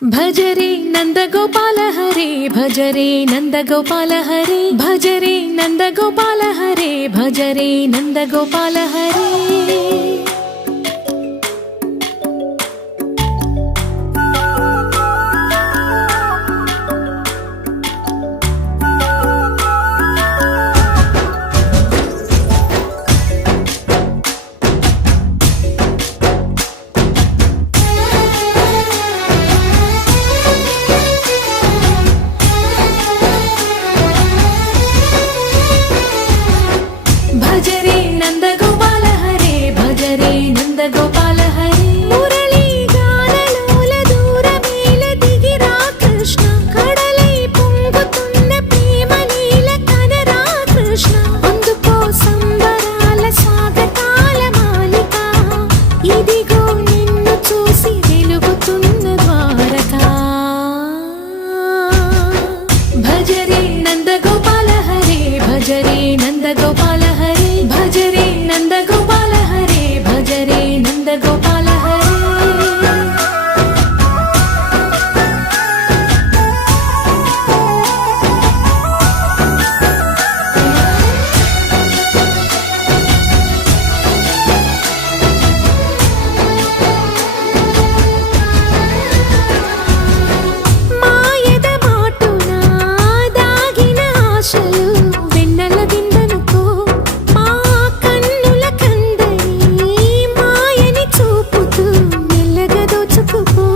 భజరే నందగోపాల హరే భజరే నందగోపాల హరే భజరే నందగోపాల హరే భజరే నందగోపాల హరే భజరే నందగోపాల హరే భజరే నందగోపాల హరే మురళీ గానలోల దూరమేల దిగిరా కృష్ణ కడలై పొంగుతున్న ప్రేమ నీల కనరా కృష్ణ అందుకో సంబరాల స్వాగతాల మాలిక ఇదిగో నిన్ను చూసి వెలుగుతున్న ద్వారకా భజరే నందగోపాల హరే భజరే నందగోపాల హరే భజరే నందగోపాల హరే భజరే నందగోపాల హరే మాయద మాటున దాగిన ఆశలు వెన్నెల విందనుకో మా కన్నుల కందని మాయని చూపుతూ మెల్లగా దోచుకుపో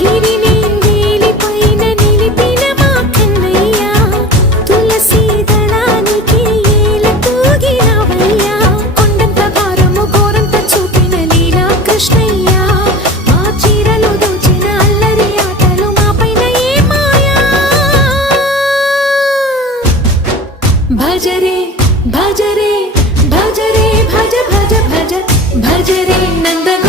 గిరిని వేలిపైన నిలిపిన మా కన్నయ్య తులసి దళానికి ఏల తూగినవయ్యా కొండంత భారము గోరంత చూపిన లీలా కృష్ణయ్య మా చీరలు దోచిన అల్లరి ఆటలు మాపైన ఏ మాయా భజరే భజరే భజరే భజ భజ భజ భజరే నందగోపాల